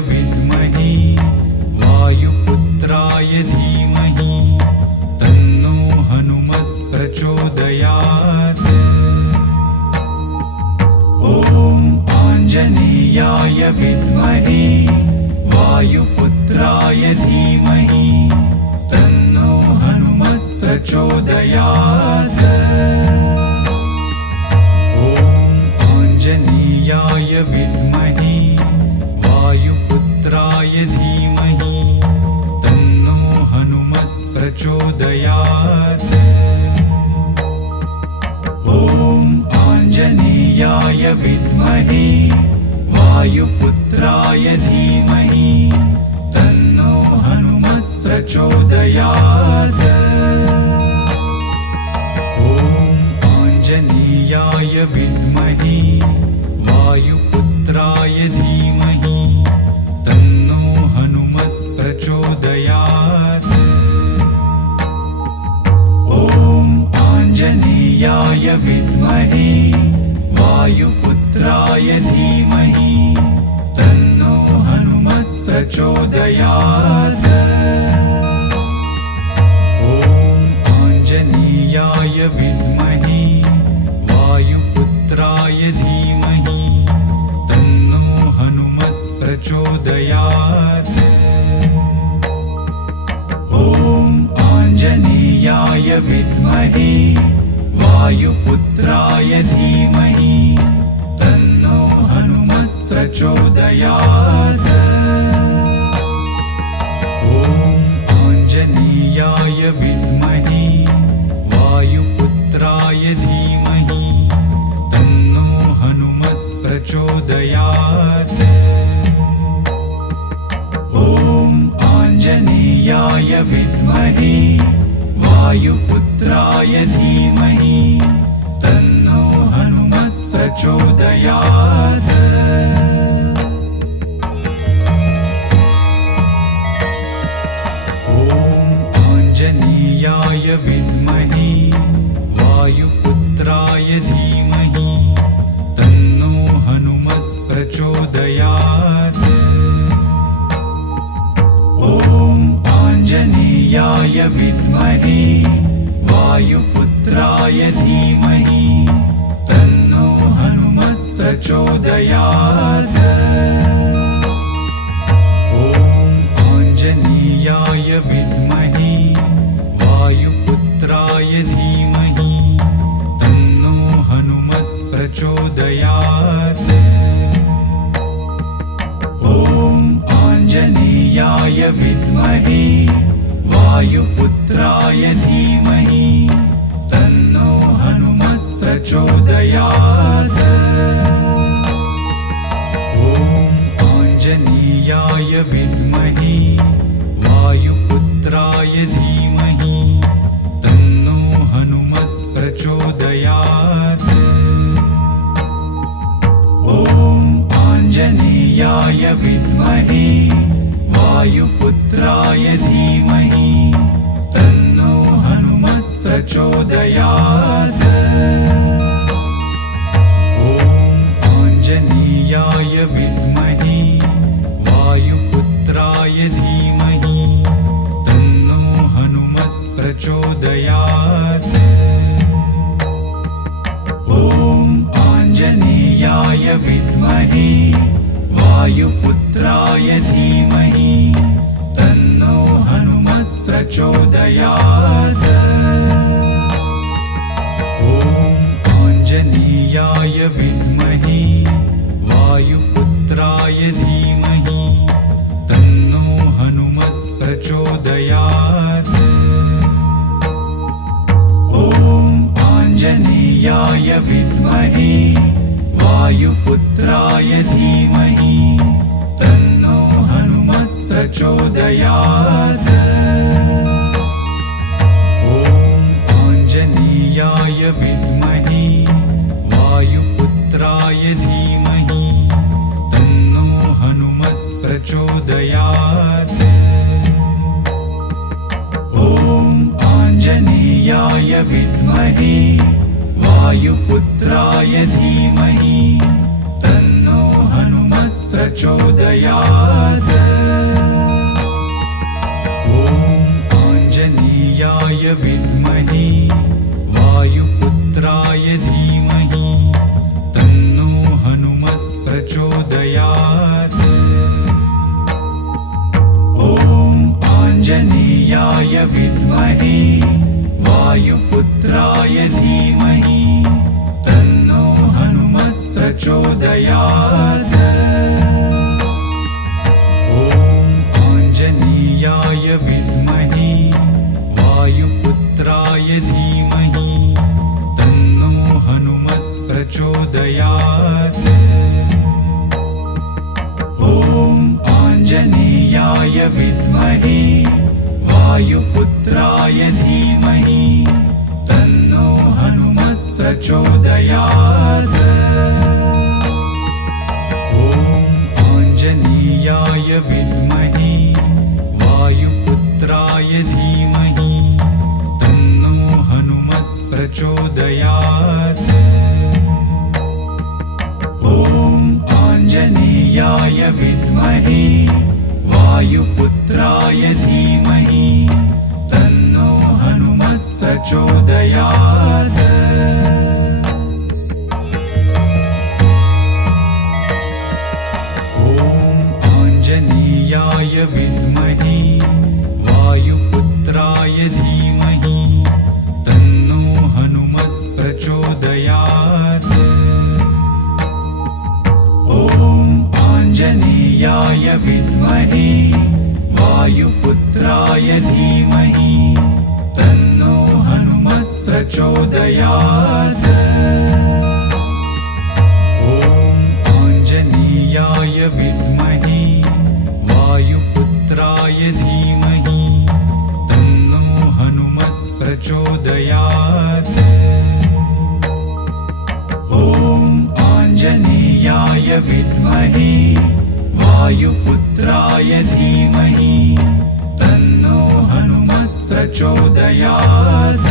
विद्महे वायुपुत्राय धीमहि तन्नो हनुमत् प्रचोदयात्। ॐ आञ्जनेयाय विद्महे वायुपुत्राय धीमहि तन्नो हनुमत् प्रचोदयात्। ॐ आञ्जनेयाय विद्महे वायुपुत्राय धीमहि तन्नो हनुमत् प्रचोदयात्। ॐ आञ्जनेयाय विद्महे वायुपुत्राय धीमहि तन्नो हनुमत् प्रचोदयात्। ॐ आञ्जनेयाय विद्महे वायुपुत्राय धीमहि तन्नो हनुमत् प्रचोदयात्। ॐ आञ्जनेयाय विद्महे वायुपुत्राय धीमहि तन्नो हनुमत् प्रचोदयात्। ॐ आञ्जनेयाय विद्महे वायुपुत्राय धीमहि तन्नो हनुमत् प्रचोदयात्। ॐ आञ्जनेयाय विद्महे वायुपुत्राय धीमहि तन्नो हनुमत् प्रचोदयात्। ॐ आञ्जनेयाय विद्महे वायुपुत्राय धीमहि तन्नो हनुमत् प्रचोदयात्। ॐ आञ्जनेयाय विद्महे वायुपुत्राय धीमहि तन्नो हनुमत् प्रचोदयात्। ॐ आञ्जनेयाय विद्महे वायुपुत्राय धीमहि तन्नो हनुमत् प्रचोदयात्। ॐ आञ्जनेयाय विद्महे वायुपुत्राय धीमहि तन्नो हनुमत् प्रचोदयात्। ॐ आञ्जनेयाय विद्महे वायुपुत्राय धीमहि तन्नो हनुमत् प्रचोदयात्। ॐ आञ्जनेयाय विद्महे वायुपुत्राय धीमहि तन्नो हनुमत् प्रचोदयात्। ॐ आञ्जनेयाय विद्महे वायुपुत्राय धीमहि तन्नो हनुमत् प्रचोदयात्। ॐ आञ्जनेयाय विद्महे वायुपुत्राय धीमहि तन्नो हनुमत् प्रचोदयात्। ॐ आञ्जनेयाय विद्महे वायुपुत्राय धीमहि तन्नो हनुमत् प्रचोदयात्। ॐ आञ्जनेयाय विद्महे वायुपुत्राय धीमहि तन्नो हनुमत् प्रचोदयात्। ॐ आञ्जनेयाय विद्महे वायुपुत्राय धीमहि तन्नो हनुमत् प्रचोदयात्। ॐ आञ्जनेयाय विद्महे वायुपुत्राय धीमहि तन्नो हनुमत् प्रचोदयात्। ॐ आञ्जनेयाय विद्महे वायुपुत्राय धीमहि तन्नो हनुमत् प्रचोदयात्। ॐ आञ्जनेयाय विद्महे वायुपुत्राय धीमहि तन्नो हनुमत् प्रचोदयात्। ॐ आञ्जनेयाय विद्महे वायुपुत्राय धीमहि तन्नो हनुमत् प्रचोदयात्। ॐ आञ्जनेयाय विद्महे वायुपुत्राय धीमहि तन्नो हनुमत् प्रचोदयात्। ॐ आञ्जनेयाय विद्महे वायुपुत्राय धीमहि तन्नो हनुमत् प्रचोदयात्। ॐ आञ्जनेयाय विद्महे वायुपुत्राय धीमहि तन्नो हनुमत् प्रचोदयात्। ॐ आञ्जनेयाय विद्महे वायुपुत्राय धीमहि तन्नो हनुमत् प्रचोदयात्। ॐ आञ्जनेयाय विद्महे वायुपुत्राय धीमहि तन्नो हनुमत् प्रचोदयात्। ॐ आञ्जनेयाय विद्महे वायुपुत्राय धीमहि तन्नो हनुमत् प्रचोदयात्। ॐ आञ्जनेयाय विद्महे वायुपुत्राय धीमहि तन्नो हनुमत् प्रचोदयात्। ॐ आञ्जनेयाय विद्महे वायुपुत्राय धीमहि तन्नो हनुमत् प्रचोदयात्। ॐ आञ्जनेयाय विद्महे वायुपुत्राय धीमहि तन्नो हनुमत् प्रचोदयात्।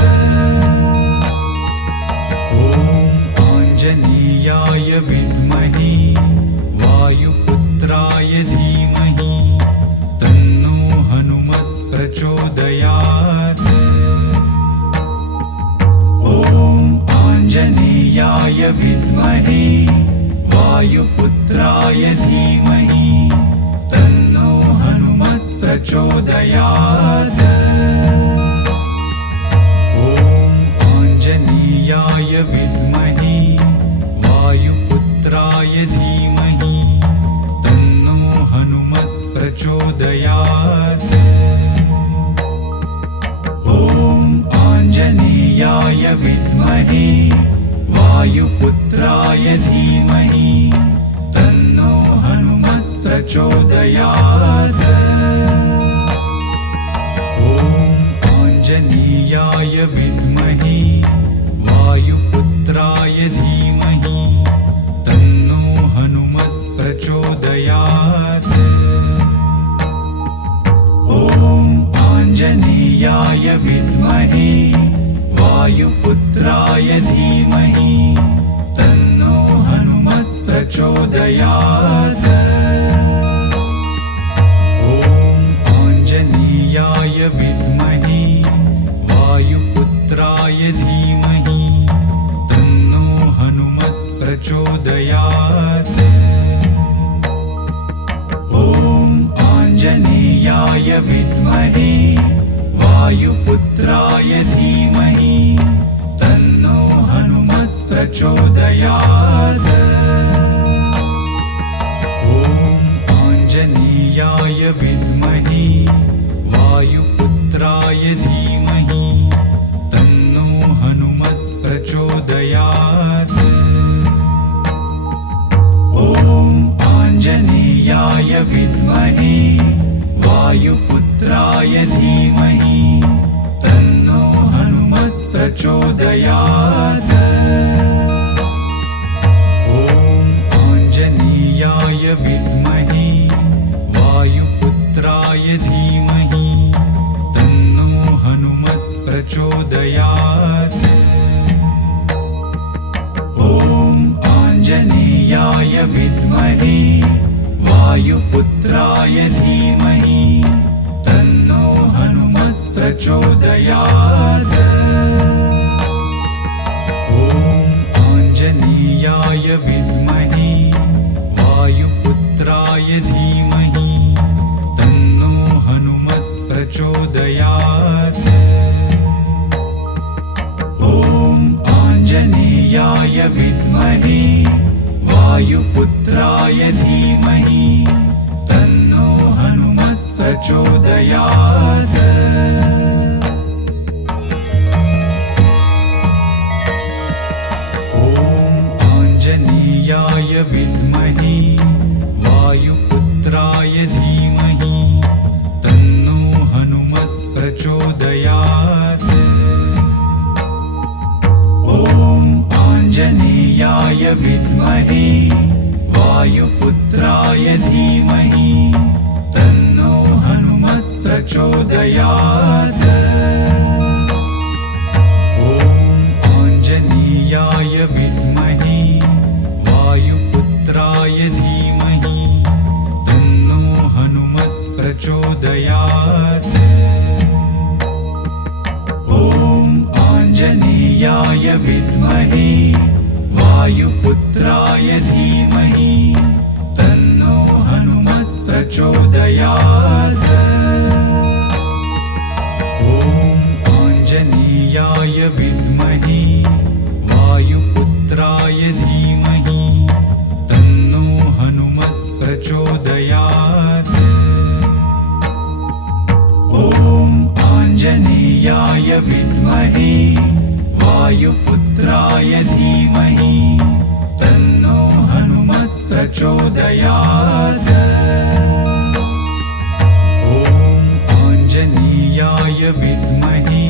ॐ आञ्जनेयाय विद्महे वायुपुत्राय धीमहि तन्नो हनुमत् प्रचोदयात्। ॐ आञ्जनेयाय विद्महे वायुपुत्राय धीमहि तन्नो हनुमत् प्रचोदयात्। ॐ आञ्जनेयाय विद्महे वायुपुत्राय धीमहि तन्नो हनुमत् प्रचोदयात्। ॐ आञ्जनेयाय विद्महे वायुपुत्राय धीमहि तन्नो हनुमत् प्रचोदयात्। ॐ आञ्जनेयाय विद्महे वायुपुत्राय धीमहि तन्नो हनुमत् प्रचोदयात्। ॐ आञ्जनेयाय विद्महे वायुपुत्राय धीमहि तन्नो हनुमत् प्रचोदयात्। ॐ आञ्जनेयाय विद्महे वायुपुत्राय धीमहि तन्नो हनुमत् प्रचोदयात्। ॐ आञ्जनेयाय विद्महे वायुपुत्राय धीमहि तन्नो हनुमत् प्रचोदयात्। ॐ आञ्जनेयाय विद्महे वायुपुत्राय धीमहि तन्नो हनुमत् प्रचोदयात्। ॐ आञ्जनेयाय विद्महे वायुपुत्राय धीमहि तन्नो हनुमत् प्रचोदयात्। ॐ आञ्जनेयाय विद्महे वायुपुत्राय धीमहि तन्नो हनुमत् प्रचोदयात्। ॐ आञ्जनेयाय विद्महे वायुपुत्राय धीमहि तन्नो हनुमत् प्रचोदयात्। ॐ आञ्जनेयाय विद्महे वायुपुत्राय धीमहि तन्नो हनुमत् प्रचोदयात्। ॐ आञ्जनेयाय विद्महे वायुपुत्राय धीमहि तन्नो हनुमत् प्रचोदयात्। ॐ आञ्जनेयाय विद्महे वायुपुत्राय धीमहि तन्नो हनुमत् प्रचोदयात्। ॐ आञ्जनेयाय विद्महे वायुपुत्राय धीमहि तन्नो हनुमत् प्रचोदयात्। ॐ आञ्जनेयाय विद्महे वायुपुत्राय धीमहि तन्नो हनुमत् प्रचोदयात्। ॐ आञ्जनेयाय विद्महे वायुपुत्राय धीमहि तन्नो हनुमत् प्रचोदयात्। ॐ आञ्जनेयाय विद्महे वायुपुत्राय धीमहि तन्नो हनुमत् प्रचोदयात्। ॐ आञ्जनेयाय विद्महे वायुपुत्राय धीमहि तन्नो हनुमत् प्रचोदयात्। ॐ आञ्जनेयाय विद्महे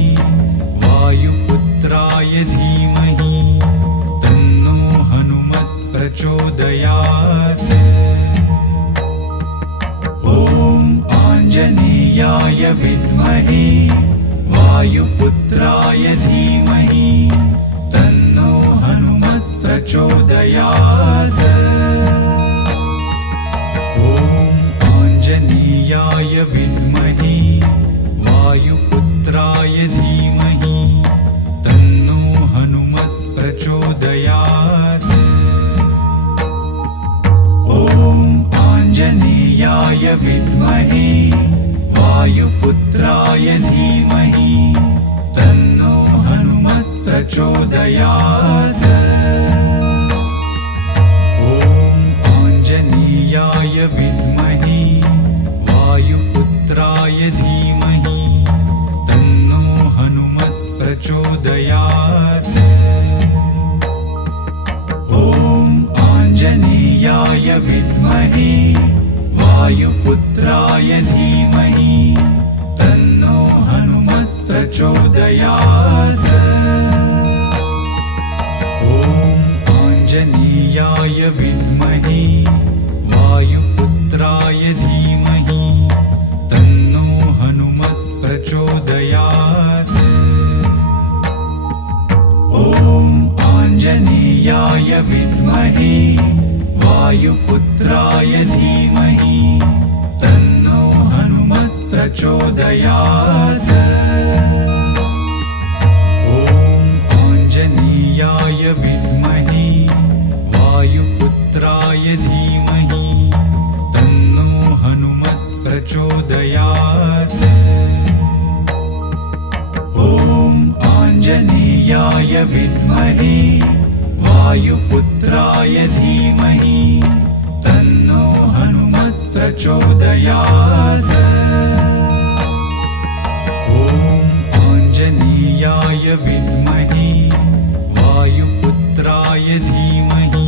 वायुपुत्राय धीमहि तन्नो हनुमत् प्रचोदयात्। ॐ आञ्जनेयाय विद्महे वायुपुत्राय धीमहि तन्नो हनुमत् प्रचोदयात्। ॐ आञ्जनेयाय विद्महे वायुपुत्राय धीमहि तन्नो हनुमत् प्रचोदयात्। ॐ आञ्जनेयाय विद्महे वायुपुत्राय धीमहि तन्नो हनुमत् प्रचोदयात्। ॐ आञ्जनेयाय विद्महे वायुपुत्राय धीमहि तन्नो हनुमत् प्रचोदयात्। ॐ आञ्जनेयाय विद्महे वायुपुत्राय धीमहि तन्नो हनुमत् प्रचोदयात्। ॐ आञ्जनेयाय विद्महे वायुपुत्राय धीमहि तन्नो हनुमत् प्रचोदयात्। ॐ आञ्जनेयाय विद्महे वायुपुत्राय धीमहि तन्नो हनुमत् प्रचोदयात्। ॐ आञ्जनेयाय विद्महे वायुपुत्राय धीमहि तन्नो हनुमत् प्रचोदयात्। ॐ आञ्जनेयाय विद्महे वायुपुत्राय धीमहि तन्नो हनुमत् प्रचोदयात्। ॐ आञ्जनेयाय विद्महे वायुपुत्राय धीमहि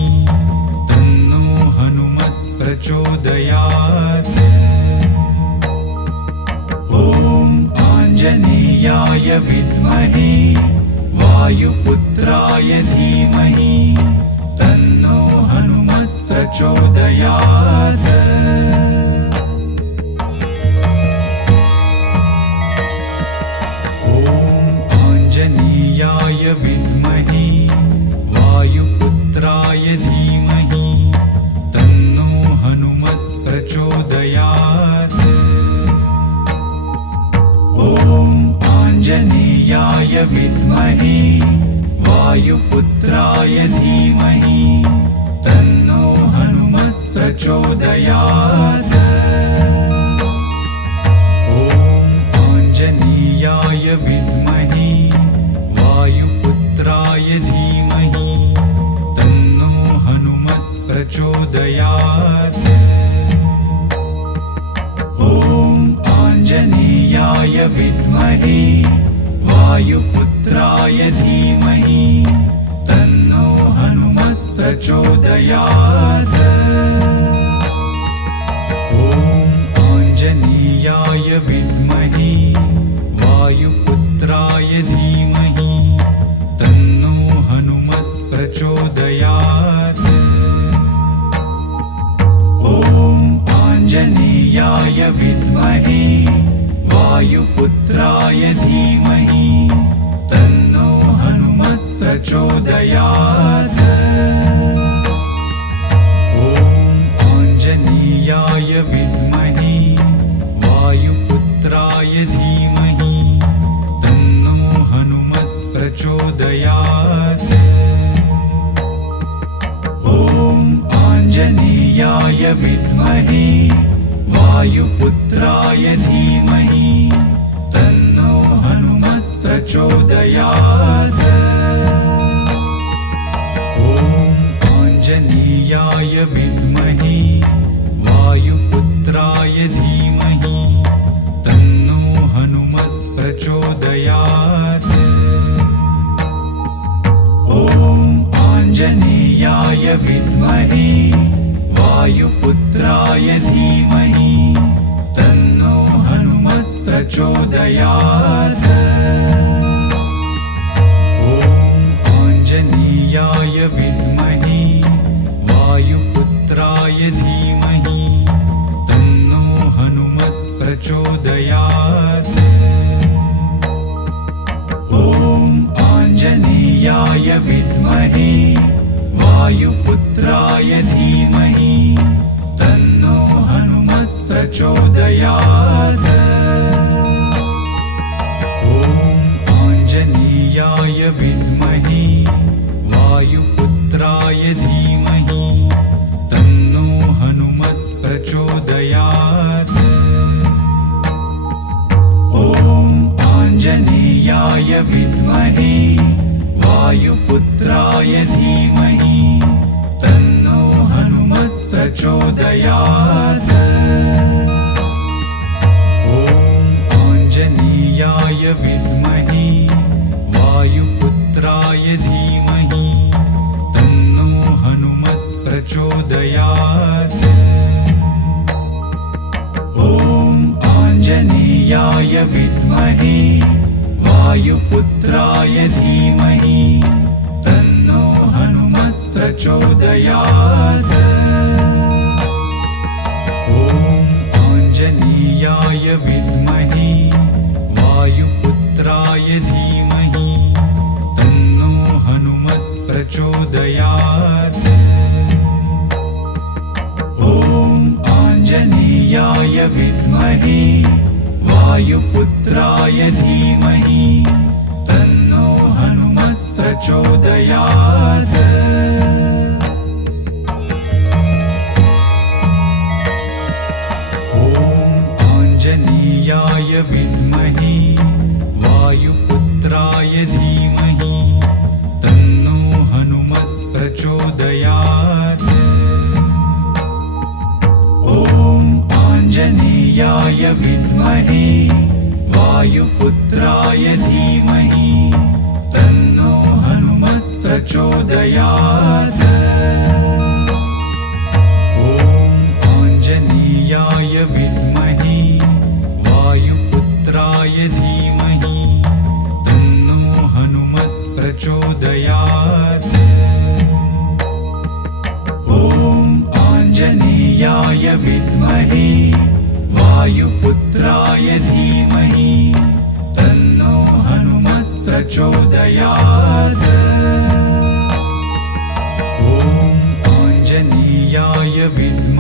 तन्नो हनुमत् प्रचोदयात्। ॐ आञ्जनेयाय विद्महे वायुपुत्राय धीमहि तन्नो हनुमत् प्रचोदयात्। ॐ आञ्जनेयाय विद्महे वायुपुत्राय धीमहि तन्नो हनुमत् वायुपुत्राय धीमहि तन्नो हनुमत् प्रचोदयात्। ॐ आञ्जनेयाय विद्महे वायुपुत्राय धीमहि तन्नो हनुमत् प्रचोदयात्। ॐ आञ्जनेयाय विद्महे वायुपुत्राय धीमहि तन्नो हनुमत् प्रचोदयात्। ॐ आञ्जनेयाय विद्महे वायुपुत्राय धीमहि तन्नो हनुमत् प्रचोदयात्। ॐ आञ्जनेयाय विद्महे वायुपुत्राय धीमहि तन्नो हनुमत् प्रचोदयात्। ॐ आञ्जनेयाय विद्महे वायुपुत्राय धीमहि तन्नो हनुमत् प्रचोदयात्। ॐ आञ्जनेयाय विद्महे वायुपुत्राय धीमहि तन्नो हनुमत् प्रचोदयात्। ॐ आञ्जनेयाय विद्महे वायुपुत्राय धीमहि तन्नो हनुमत् प्रचोदयात्। ॐ आञ्जनेयाय विद्महे वायुपुत्राय धीमहि तन्नो हनुमत् प्रचोदयात्। ॐ आञ्जनेयाय विद्महे वायुपुत्राय धीमहि तन्नो हनुमत् प्रचोदयात्। ॐ आञ्जनेयाय विद्महे वायुपुत्राय धीमहि तन्नो हनुमत् प्रचोदयात्। ॐ आञ्जनेयाय विद्महे वायुपुत्राय धीमहि तन्नो हनुमत् प्रचोदयात्। ॐ आञ्जनेयाय विद्महे वायुपुत्राय धीमहि तन्नो हनुमत् प्रचोदयात्। ॐ आञ्जनेयाय विद्महे वायुपुत्राय धीमहि तन्नो हनुमत् प्रचोदयात्। ॐ आञ्जनेयाय विद्महे वायुपुत्राय धीमहि तन्नो हनुमत् प्रचोदयात्। ॐ आञ्जनेयाय विद्महे वायुपुत्राय धीमहि तन्नो हनुमत् प्रचोदयात्। ॐ आञ्जनेयाय विद्महे वायुपुत्राय धीमहि तन्नो हनुमत् प्रचोदयात्। ॐ आञ्जनेयाय विद्महे वायुपुत्राय धीमहि तन्नो हनुमत् प्रचोदयात्। ॐ आञ्जनेयाय विद्महे वायुपुत्राय धीमहि तन्नो हनुमत् प्रचोदयात्। ॐ आञ्जनेयाय विद्महे वायुपुत्राय धीमहि तन्नो हनुमत् प्रचोदयात्। ॐ आञ्जनेयाय विद्महे वायुपुत्राय धीमहि तन्नो हनुमत् प्रचोदयात्। ॐ आञ्जनेयाय विद्महे